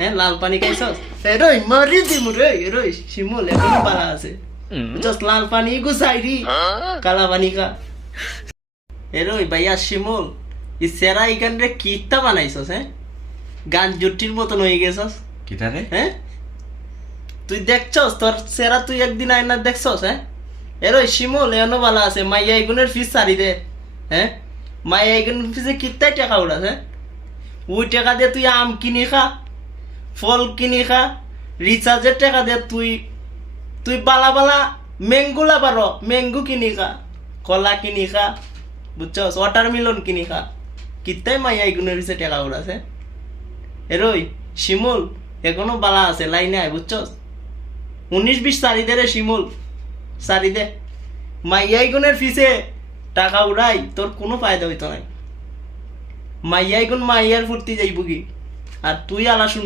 হ্যাঁ লাল পানি খাইছস এরই মারি দিমু রে এরই শিমুল এখন বালা আছে জাস্ট লাল পানি গুছাইরি কালা পানি খা এরই ভাইয়া শিমুল ই সেরা ইগান রে কিতা বানাইছস হ্যাঁ গান জুটির মতন হয়ে গেছস কিটা রে হ্যাঁ তুই দেখছস তোর সেরা তুই একদিন আয়না দেখছস হ্যাঁ এরই শিমুল এনো বালা আছে মাইয়া ইগুনের ফিস সারি দে হ্যাঁ মাইয়া ইগুনের ফিসে কিত্তাই টাকা উড়াস হ্যাঁ ওই টাকা দিয়ে তুই আম কিনি খা ফল কিনি খা রিচার্জের টাকা দিয়ে তুই তুই বালা বালা ম্যাঙ্গোলা পারো ম্যাঙ্গো কিনি খা কলা কিনি খা বুঝছস ওয়াটারমেলন কিনি খা কিত্তাই মাইয়া ইগুনের ফিসে টাকা উড়াস হ্যাঁ এরই শিমুল এখনো বালা আছে লাইনে আয় বুঝছস 19-20 সারি দে রে শিমুল সারি দে মাইয়াই গুণের ফিসে টাকা উড়াই তোর কোনো ফায়দা হইতো নাই মাইয়াই গুণ মাইয়ার ফুর্তি যাইব কি আর তুই আলা শুন